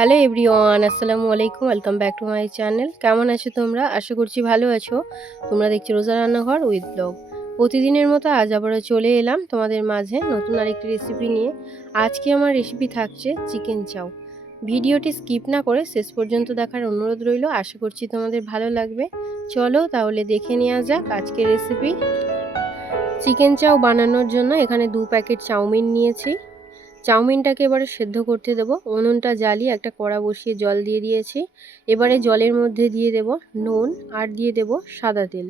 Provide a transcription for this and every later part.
Hello everyone, আসসালামু আলাইকুম। Welcome back to my channel. কেমন আছো তোমরা? আশা করছি ভালো আছো। তোমরা দেখছো রোজা রান্নাঘর উইথ ব্লগ। প্রতিদিনের মতো আজ আবারও চলে এলাম তোমাদের মাঝে নতুন আরেকটি রেসিপি নিয়ে। আজকে আমার রেসিপি থাকছে চিকেন চাও। ভিডিওটি স্কিপ না করে শেষ পর্যন্ত দেখার অনুরোধ রইল। আশা করছি তোমাদের ভালো লাগবে। চলো তাহলে দেখে নেওয়া যাক আজকের রেসিপি। চিকেন চাও বানানোর জন্য এখানে 2 প্যাকেট চাউমিন নিয়েছি। চাউমিনটাকে এবারে সেদ্ধ করতে দেবো। উনুনটা জ্বালিয়ে একটা কড়া বসিয়ে জল দিয়ে দিয়েছি। এবারে জলের মধ্যে দিয়ে দেব নুন আর দিয়ে দেব সাদা তেল।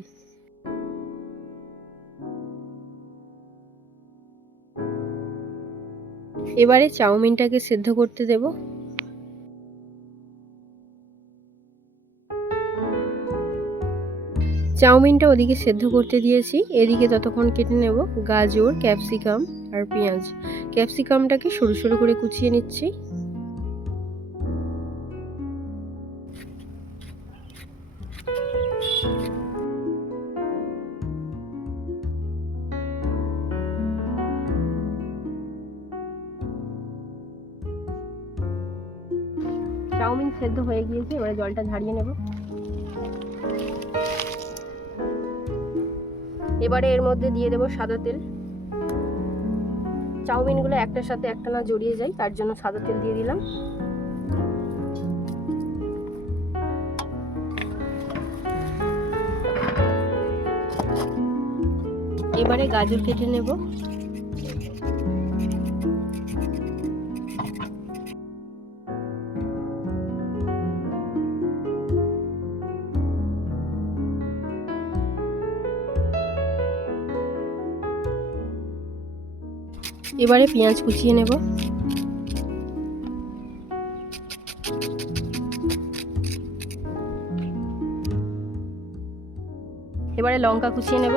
এবারে চাউমিনটাকে সেদ্ধ করতে দেব। চাউমিনটা ওদিকে সেদ্ধ করতে দিয়েছি, এদিকে ততক্ষণ কেটে নেব গাজর, ক্যাপসিকাম আর পেঁয়াজ। ক্যাপসিকামটাকে সরু সরু করে কুচিয়ে নিচ্ছি। চাউমিন সেদ্ধ হয়ে গিয়েছে, এবারে জলটা ঝারিয়ে নেব। এবারে এর মধ্যে দিয়ে দেব সাদা তেল। চাউমিনগুলো একটার সাথে একটা না জড়িয়ে যায়, তার জন্য সাদা তেল দিয়ে দিলাম। এবারে গাজর কেটে নেব। এবারে পেঁয়াজ কুচিয়ে নেব। এবারে লঙ্কা কুচিয়ে নেব।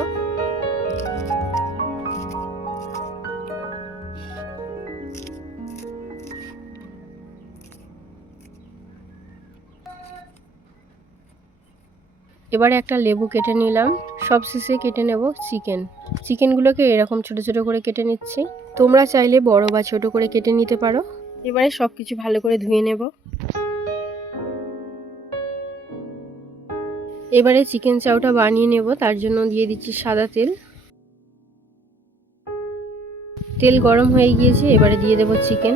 এবারে একটা লেবু কেটে নিলাম। সবশেষে কেটে নেব চিকেনগুলোকে এরকম ছোট ছোট করে কেটে নিচ্ছি। তোমরা চাইলে বড় বা ছোট করে কেটে নিতে পারো। এবারে সবকিছু ভালো করে ধুয়ে নেব। এবারে চিকেন চাউটা বানিয়ে নেব, তার জন্য দিয়ে দিচ্ছি সাদা তেল। তেল গরম হয়ে গিয়েছে, এবারে দিয়ে দেব চিকেন।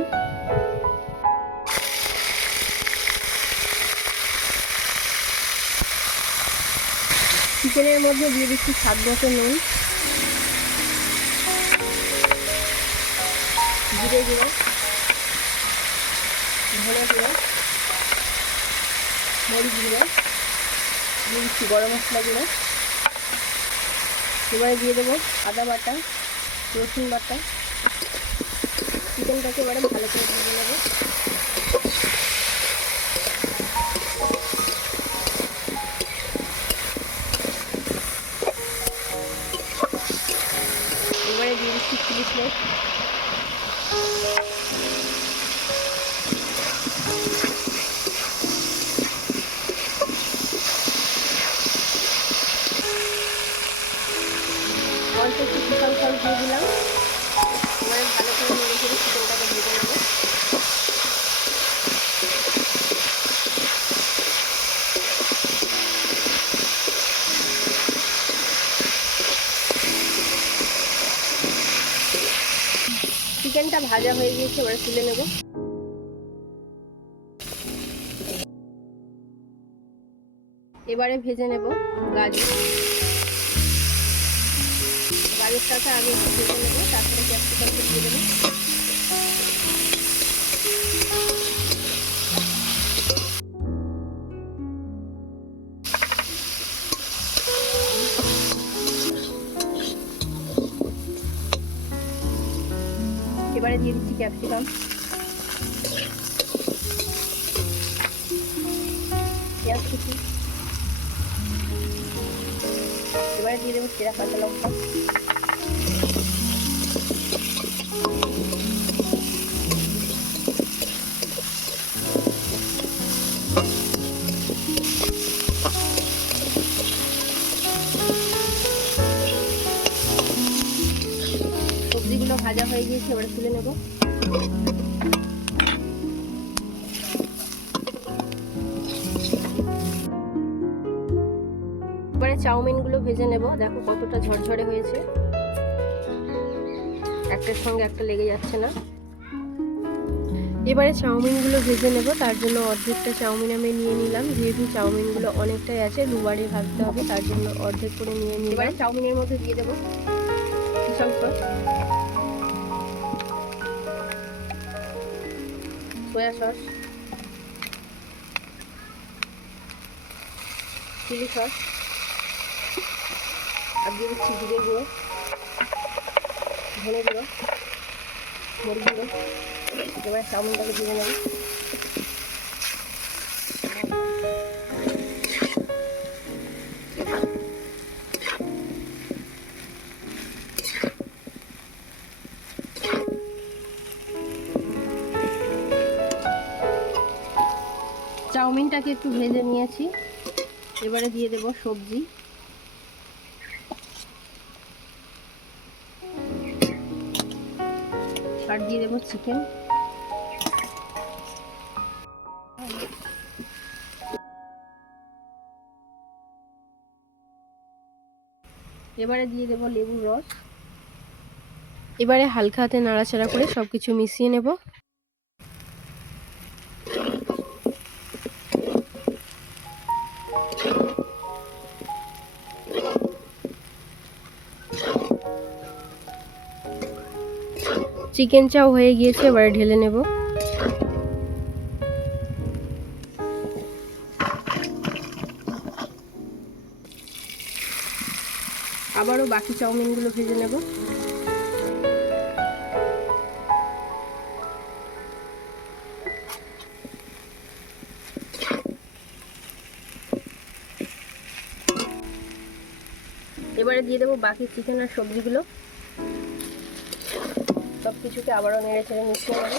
চিকেনের মধ্যে দিয়ে দিচ্ছি স্বাদ মতো নুন, জিরে গুঁড়ো, ধনে গুঁড়ো, মরিচ গুঁড়ো, দিয়ে দিচ্ছি গরম মশলা গুঁড়ো। এবারে দিয়ে দেবো আদা বাটা, রসুন বাটা। চিকেনটাকে এবারে ভালো করে ভেজে নেব। এবারে দিয়ে দিচ্ছি চিলি ফ্লেক্স। অল্প একটু শুকান সস দিয়ে দিলাম। এবারে ভালো করে নেড়ে চেড়ে চিকেনটাকে ভেজে নেব। চিকেনটা ভাজা হয়ে গিয়েছে, এবারে তুলে নেব। এবারে ভেজে নেব গাজরটাকে আগে একটু ভেজে নেব, তারপরে ক্যাপসিকামটা দিয়ে দেবো। এবারে দিয়ে দিচ্ছি ক্যাপসিকাম, পেঁয়াজ কুচি। এবারে দিয়ে দেবো চেরা কাঁচা লঙ্কা। সবজিগুলো ভাজা হয়ে গিয়েছে, এবারে তুলে নেব। চাউমিনগুলো ভেজে নেব। দেখো কতটা ঝরঝরে হয়েছে, একটার সঙ্গে একটা লেগে যাচ্ছে না। এবারে চাউমিনগুলো ভেজে নেব, তার জন্য অর্ধেকটা চাউমিন আমি নিয়ে নিলাম। যেহেতু চাউমিনগুলো অনেকটাই আছে, দুবারে ভাজতে হবে, তার জন্য অর্ধেক করে নিয়ে নিই। এবারে চাউমিনের মধ্যে দিয়ে দেবো chicken sauce, soya sauce, chilli sauce, আর দিয়ে দিচ্ছি জিরে গুঁড়ো, ধনে গুঁড়ো, মরিচ গুঁড়ো। এবারে চাউমিনটাকে দিয়ে নেব। চাউমিনটাকে একটু ভেজে নিয়েছি, এবারে দিয়ে দেব সবজি। আর দিয়ে দেবো চিকেন। এবারে দিয়ে দেবো লেবুর রস। এবারে হালকা হাতে নাড়াচাড়া করে সবকিছু মিশিয়ে নেব। চিকেন চাও হয়ে গিয়েছে, এবারে ঢেলে নেব। আবারও বাকি চাউমিনগুলো ভেজে নেব। এবারে দিয়ে দেবো বাকি চিকেন আর সবজিগুলো। সব কিছুকে আবারও নেড়ে চেড়ে মিশিয়ে নেব।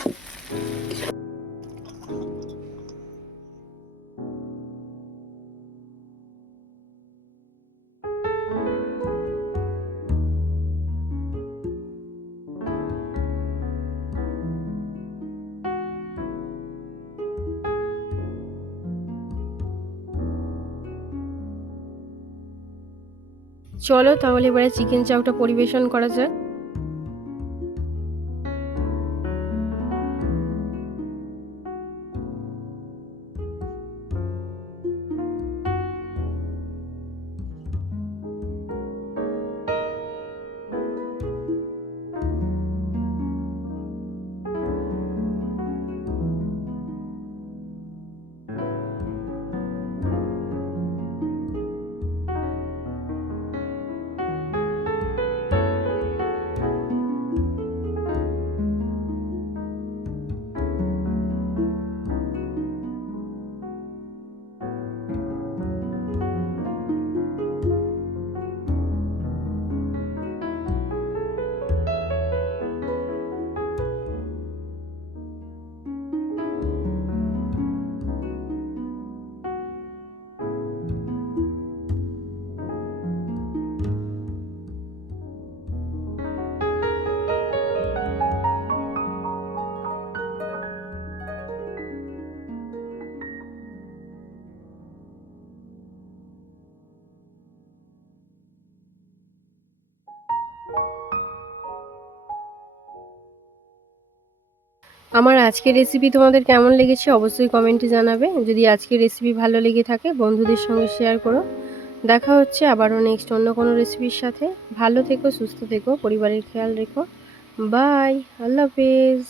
চলো তাহলে এবারে চিকেন চাউটা পরিবেশন করা যাক। আমার আজকের রেসিপি তোমাদের কেমন লেগেছে অবশ্যই কমেন্টে জানাবে। যদি আজকের রেসিপি ভালো লেগে থাকে বন্ধুদের সঙ্গে শেয়ার করো। দেখা হচ্ছে আবারও নেক্সট অন্য কোনো রেসিপির সাথে। ভালো থেকো, সুস্থ থেকো, পরিবারের খেয়াল রেখো। বাই, আল্লাহ হাফেজ।